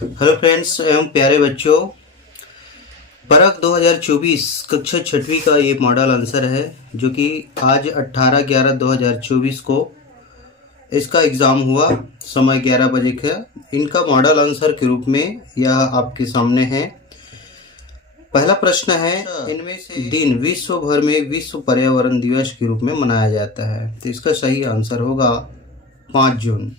Hello friends एवं प्यारे बच्चों, परख 2024 कक्षा छठवीं का ये मॉडल आंसर है जो कि आज 18/11/2024 को इसका एग्ज़ाम हुआ। समय 11 बजे का इनका मॉडल आंसर के रूप में यह आपके सामने है। पहला प्रश्न है, इनमें से दिन विश्व भर में विश्व पर्यावरण दिवस के रूप में मनाया जाता है। तो इसका सही आंसर होगा 5 जून।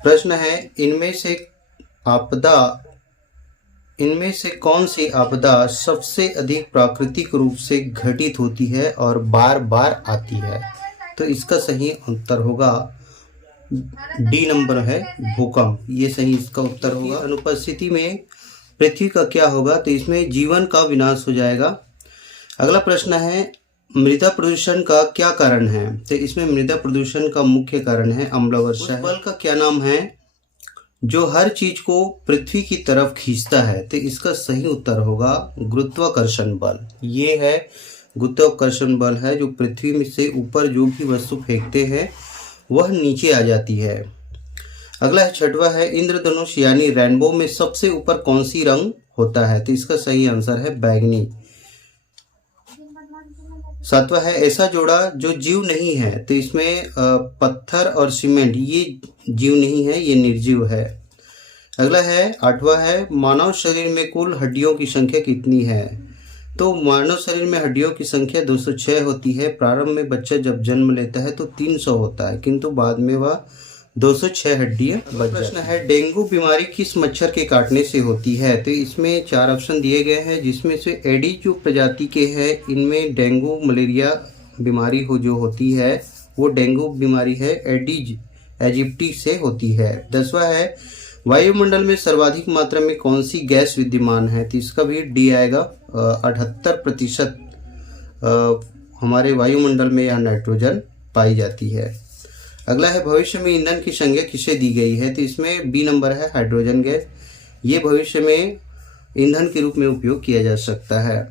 प्रश्न है, इनमें से कौन सी आपदा सबसे अधिक प्राकृतिक रूप से घटित होती है और बार बार आती है। तो इसका सही उत्तर होगा डी नंबर है, भूकंप। ये सही इसका उत्तर होगा। अनुपस्थिति में पृथ्वी का क्या होगा। तो इसमें जीवन का विनाश हो जाएगा। अगला प्रश्न है, मृदा प्रदूषण का क्या कारण है। तो इसमें मृदा प्रदूषण का मुख्य कारण है अम्ल वर्षा। उस बल का क्या नाम है जो हर चीज को पृथ्वी की तरफ खींचता है। तो इसका सही उत्तर होगा गुरुत्वाकर्षण बल। ये है गुरुत्वाकर्षण बल है जो पृथ्वी में से ऊपर जो भी वस्तु फेंकते हैं वह नीचे आ जाती है। अगला है छठवा है, इंद्रधनुष यानी रेनबो में सबसे ऊपर कौन सी रंग होता है। तो इसका सही आंसर है बैगनी। सातवां है, ऐसा जोड़ा जो जीव नहीं है। तो इसमें पत्थर और सीमेंट ये जीव नहीं है, ये निर्जीव है। अगला है आठवां है, मानव शरीर में कुल हड्डियों की संख्या कितनी है। तो मानव शरीर में हड्डियों की संख्या 206 होती है। प्रारंभ में बच्चा जब जन्म लेता है तो 300 होता है, किंतु बाद में वह 206 हड्डियां बच जाती है। प्रश्न है, डेंगू बीमारी किस मच्छर के काटने से होती है। तो इसमें 4 ऑप्शन दिए गए हैं, जिसमें से एडिस जो प्रजाति के हैं इनमें डेंगू मलेरिया बीमारी जो होती है वो डेंगू बीमारी है एडिज एजिप्टी से होती है। 10वां है, वायुमंडल में सर्वाधिक मात्रा में कौन सी गैस विद्यमान है। तो इसका भी डी आएगा। 78% हमारे वायुमंडल में यह नाइट्रोजन पाई जाती है। अगला है, भविष्य में ईंधन की संज्ञा किसे दी गई है। तो इसमें बी नंबर है, हाइड्रोजन गैस। ये भविष्य में ईंधन के रूप में उपयोग किया जा सकता है।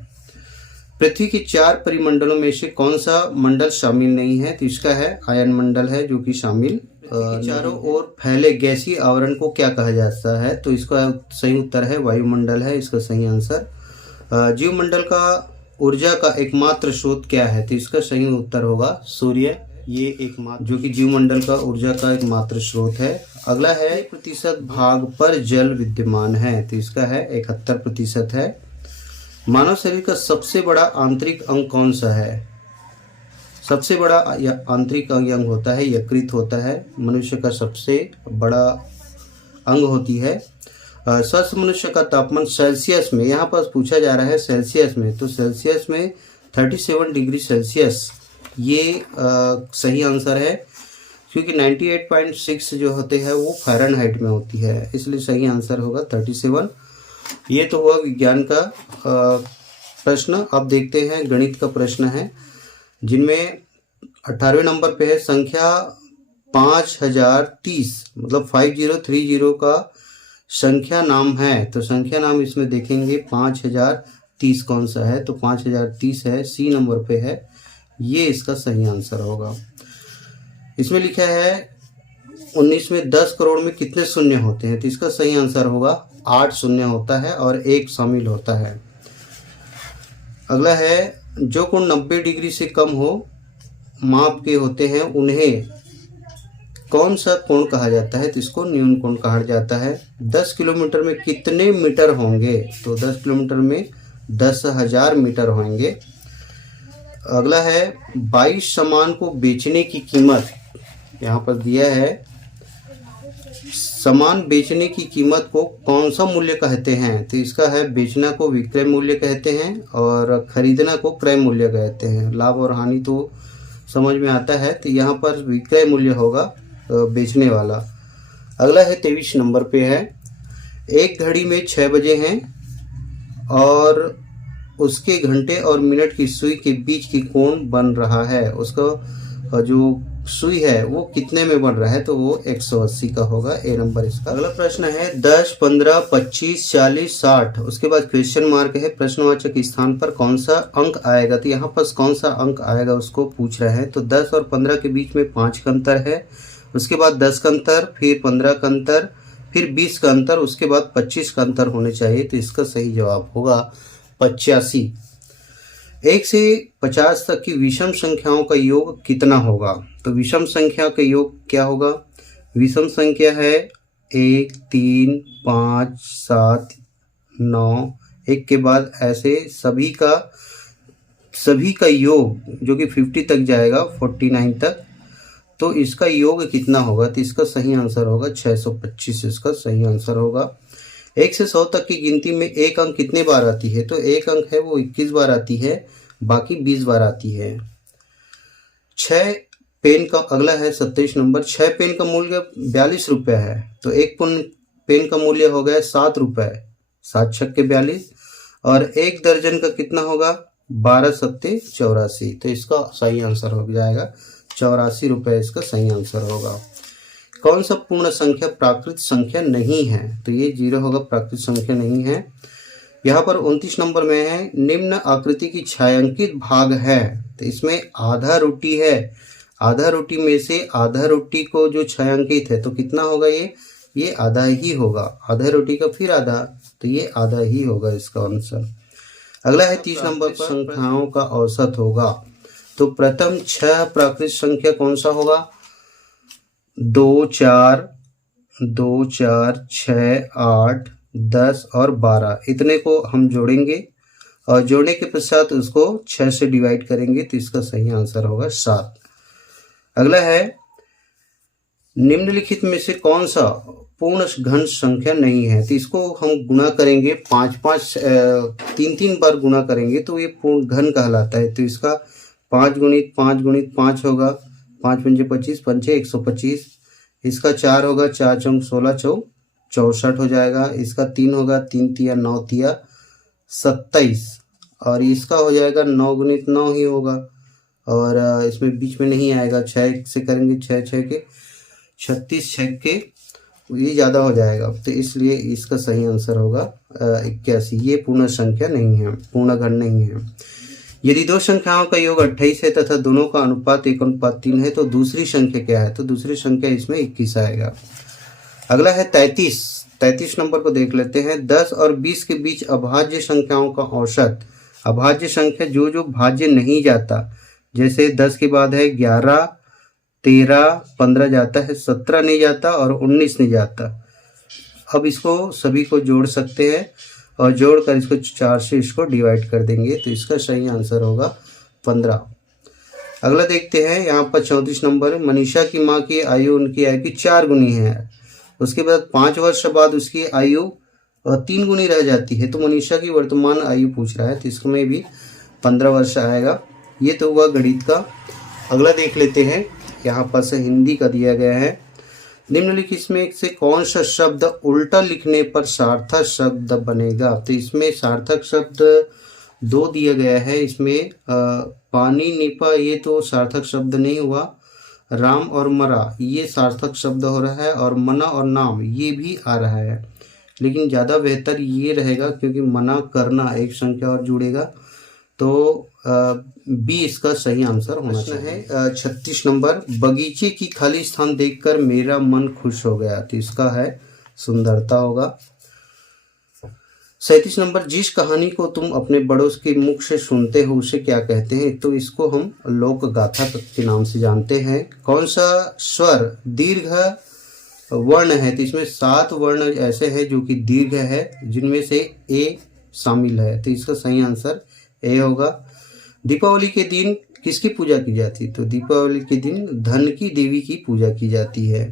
पृथ्वी के 4 परिमंडलों में से कौन सा मंडल शामिल नहीं है। तो इसका है आयन मंडल है जो कि शामिल। चारों ओर फैले गैसीय आवरण को क्या कहा जाता है। तो इसका सही उत्तर है वायुमंडल है, इसका सही आंसर। जीवमंडल का ऊर्जा का एकमात्र स्रोत क्या है। तो इसका सही उत्तर होगा सूर्य। ये एकमात्र जो कि जीवमंडल का ऊर्जा का एकमात्र स्रोत है। अगला है, प्रतिशत भाग पर जल विद्यमान है। तो इसका है 71% है। मानव शरीर का सबसे बड़ा आंतरिक अंग कौन सा है। सबसे बड़ा आंतरिक अंग होता है यकृत होता है। मनुष्य का सबसे बड़ा अंग होती है। स्वस्थ मनुष्य का तापमान सेल्सियस में, यहाँ पर पूछा जा रहा है सेल्सियस में, तो सेल्सियस में 37 डिग्री सेल्सियस ये सही आंसर है, क्योंकि 98.6 जो होते हैं वो फ़ारेनहाइट में होती है, इसलिए सही आंसर होगा 37। ये तो हुआ विज्ञान का प्रश्न। अब देखते हैं गणित का प्रश्न है, जिनमें 18वें नंबर पे है, संख्या 5030 मतलब 5030 का संख्या नाम है। तो संख्या नाम इसमें देखेंगे 5030 कौन सा है। तो 5030 है, सी नंबर पे है, ये इसका सही आंसर होगा। इसमें लिखा है 19 में 10 करोड़ में कितने शून्य होते हैं। तो इसका सही आंसर होगा 8 शून्य होता है और 1 शामिल होता है। अगला है, जो कोण 90 डिग्री से कम हो माप के होते हैं उन्हें कौन सा कोण कहा जाता है। तो इसको न्यून कोण कहा जाता है। 10 किलोमीटर में कितने मीटर होंगे। तो 10 किलोमीटर में 10,000 मीटर होंगे। अगला है, 22 सामान को बेचने की कीमत यहाँ पर दिया है। सामान बेचने की कीमत को कौन सा मूल्य कहते हैं। तो इसका है, बेचना को विक्रय मूल्य कहते हैं और खरीदना को क्रय मूल्य कहते हैं। लाभ और हानि तो समझ में आता है, तो यहाँ पर विक्रय मूल्य होगा बेचने वाला। अगला है 23 नंबर पे है, एक घड़ी में 6 बजे हैं और उसके घंटे और मिनट की सुई के बीच की कोण बन रहा है। उसका जो सुई है वो कितने में बन रहा है। तो वो 180 का होगा, ए नंबर इसका। अगला प्रश्न है, 10, 15, 25, 40, 60 उसके बाद क्वेश्चन मार्क है, प्रश्नवाचक स्थान पर कौन सा अंक आएगा। तो यहाँ पर कौन सा अंक आएगा उसको पूछ रहे हैं। तो 10 और 15 के बीच में 5 का अंतर है। उसके बाद 10 का अंतर, फिर 15 का अंतर, फिर 20 का अंतर, उसके बाद 25 का अंतर होने चाहिए। तो इसका सही जवाब होगा 85। 1 से 50 तक की विषम संख्याओं का योग कितना होगा? तो विषम संख्या का योग क्या होगा? विषम संख्या है 1, 3, 5, 7, 9, एक के बाद ऐसे सभी का योग जो कि 50 तक जाएगा, 49 तक। तो इसका योग कितना होगा? तो इसका सही आंसर होगा 625। इसका सही आंसर होगा। 1 से 100 तक की गिनती में एक अंक कितने बार आती है? तो एक अंक है वो 21 बार आती है, बाकी 20 बार आती है। 6 पेन का, अगला है 27 नंबर। 6 पेन का मूल्य 42 रुपये है, तो एक पेन का मूल्य हो गया 7 रुपये। 7 छक्के 42, और एक दर्जन का कितना होगा? 12 सत्ते 84। तो इसका सही आंसर हो जाएगा 84 रुपये। इसका सही आंसर होगा। कौन सा पूर्ण संख्या प्राकृत संख्या नहीं है? तो ये 0 होगा, प्राकृत संख्या नहीं है। यहाँ पर 29 नंबर में है, निम्न आकृति की छायांकित भाग है। तो इसमें आधा रोटी है, आधा रोटी में से आधा रोटी को जो छायांकित है तो कितना होगा? ये आधा ही होगा। आधा रोटी का फिर आधा, तो ये आधा ही होगा इसका आंसर। अगला है 30 नंबर पर, संख्याओं का औसत होगा। तो प्रथम 6 प्राकृत संख्या कौन सा होगा? 2, 4, 2, 4, 6, 8, 10 और 12, इतने को हम जोड़ेंगे और जोड़ने के पश्चात उसको 6 से डिवाइड करेंगे। तो इसका सही आंसर होगा 7। अगला है, निम्नलिखित में से कौन सा पूर्ण घन संख्या नहीं है? तो इसको हम गुणा करेंगे, 3 बार गुणा करेंगे तो ये पूर्ण घन कहलाता है। तो इसका 5 गुणित 5 गुणित 5 होगा, 5 पंजे 25, 5 125। इसका 4 होगा, 4 चौक 16, 64 हो जाएगा। इसका 3 होगा, 3 तिया 9 तिया 27, और इसका हो जाएगा 9 गुणित 9 ही होगा, और इसमें बीच में नहीं आएगा। 6 से करेंगे, 6 6 के 36, 6 के ये ज़्यादा हो जाएगा। तो इसलिए इसका सही आंसर होगा 81। ये पूर्ण संख्या नहीं है, पूर्ण घन नहीं है। यदि दो संख्याओं का योग 28 है तथा दोनों का अनुपात 1:3 है तो दूसरी संख्या क्या है? तो दूसरी संख्या इसमें 21 आएगा। अगला है 33 नंबर को देख लेते हैं। 10 और 20 के बीच अभाज्य संख्याओं का औसत। अभाज्य संख्या जो भाज्य नहीं जाता, जैसे 10 के बाद है 11, 13, 15 जाता है, 17 नहीं जाता और 19 नहीं जाता। अब इसको सभी को जोड़ सकते हैं और जोड़कर इसको 4 से इसको डिवाइड कर देंगे। तो इसका सही आंसर होगा 15। अगला देखते हैं, यहाँ पर 34 नंबर। मनीषा की माँ की आयु उनकी आयु की 4 गुनी है। उसके बाद 5 वर्ष बाद उसकी आयु 3 गुनी रह जाती है। तो मनीषा की वर्तमान आयु पूछ रहा है, तो इसमें भी 15 वर्ष आएगा। ये तो हुआ गणित का। अगला देख लेते हैं, यहाँ पर से हिंदी का दिया गया है। निम्नलिखित में से कौन सा शब्द उल्टा लिखने पर सार्थक शब्द बनेगा? तो इसमें सार्थक शब्द 2 दिया गया है। इसमें पानी निपा, ये तो सार्थक शब्द नहीं हुआ। राम और मरा, ये सार्थक शब्द हो रहा है, और मना और नाम ये भी आ रहा है। लेकिन ज़्यादा बेहतर ये रहेगा, क्योंकि मना करना एक संख्या और जुड़ेगा। तो बी इसका सही आंसर होना चाहिए। 36 नंबर। बगीचे की खाली स्थान देखकर मेरा मन खुश हो गया। तो इसका है सुंदरता होगा। 37 नंबर। जिस कहानी को तुम अपने बड़ों के मुख से सुनते हो उसे क्या कहते हैं? तो इसको हम लोक गाथा के नाम से जानते हैं। कौन सा स्वर दीर्घ वर्ण है? तो इसमें 7 वर्ण ऐसे हैं जो कि दीर्घ है, जिनमें से ए शामिल है। तो इसका सही आंसर ए होगा। दीपावली के दिन किसकी पूजा की जाती है? तो दीपावली के दिन धन की देवी की पूजा की जाती है।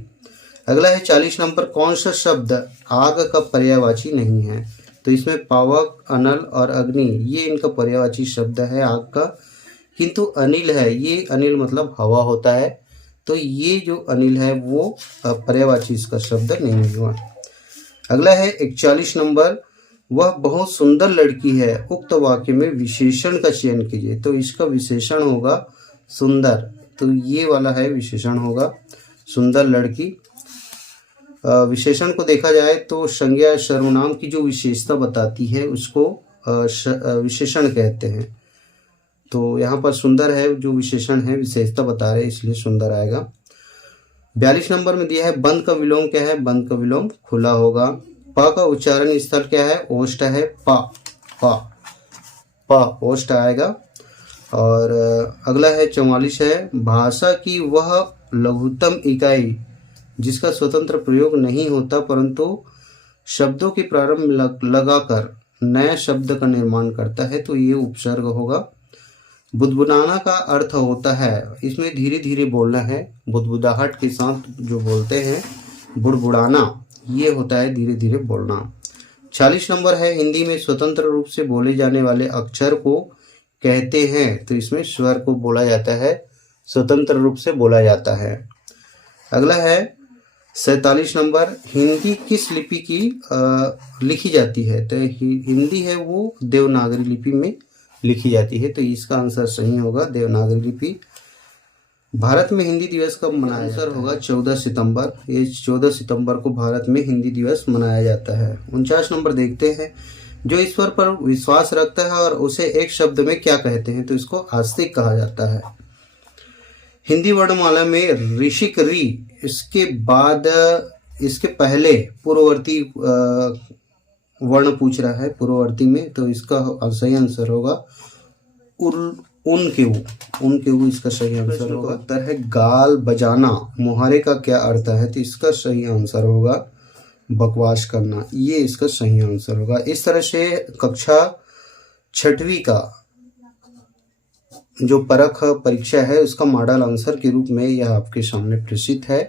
अगला है 40 नंबर। कौन सा शब्द आग का पर्यायवाची नहीं है? तो इसमें पावक, अनल और अग्नि ये इनका पर्यायवाची शब्द है आग का, किंतु अनिल है, ये अनिल मतलब हवा होता है। तो ये जो अनिल है वो पर्यायवाची इसका शब्द नहीं हुआ। अगला है 41 नंबर। वह बहुत सुंदर लड़की है, उक्त वाक्य में विशेषण का चयन कीजिए। तो इसका विशेषण होगा सुंदर। तो ये वाला है विशेषण होगा सुंदर लड़की। विशेषण को देखा जाए तो संज्ञा सर्वनाम की जो विशेषता बताती है उसको विशेषण कहते हैं। तो यहाँ पर सुंदर है जो विशेषण है, विशेषता बता रहे हैं, इसलिए सुंदर आएगा। 42 नंबर में दिया है बंद का विलोम क्या है, बंद का विलोम खुला होगा। प का उच्चारण स्थल क्या है, ओष्ठ है, प प प ओष्ठ आएगा। और अगला है 44 है, भाषा की वह लघुत्तम इकाई जिसका स्वतंत्र प्रयोग नहीं होता परंतु शब्दों के प्रारंभ लगाकर नया शब्द का निर्माण करता है, तो ये उपसर्ग होगा। बुदबुदाना का अर्थ होता है, इसमें धीरे धीरे बोलना है, बुदबुदाहट के साथ जो बोलते हैं बुड़बुड़ाना, ये होता है धीरे धीरे बोलना। 40 नंबर है, हिंदी में स्वतंत्र रूप से बोले जाने वाले अक्षर को कहते हैं, तो इसमें स्वर को बोला जाता है, स्वतंत्र रूप से बोला जाता है। अगला है 47 नंबर, हिंदी किस लिपि की लिखी जाती है, तो हिंदी है वो देवनागरी लिपि में लिखी जाती है, तो इसका आंसर सही होगा देवनागरी लिपि। भारत में हिंदी दिवस कब मनाया जाता है, होगा 14 सितंबर। ये 14 सितंबर को भारत में हिंदी दिवस मनाया जाता है। 49 नंबर देखते हैं, जो ईश्वर पर विश्वास रखता है और उसे एक शब्द में क्या कहते हैं, तो इसको आस्तिक कहा जाता है। हिंदी वर्णमाला में ऋषिक री, इसके बाद इसके पहले पूर्ववर्ती वर्ण पूछ रहा है पूर्ववर्ती में, तो इसका सही आंसर होगा उनके ऊ इसका सही आंसर होगा। उत्तर है गाल बजाना, मुहारे का क्या अर्थ है, तो इसका सही आंसर होगा बकवास करना, ये इसका सही आंसर होगा। इस तरह से कक्षा 6वीं का जो परख परीक्षा है उसका मॉडल आंसर के रूप में यह आपके सामने प्रस्तुत है।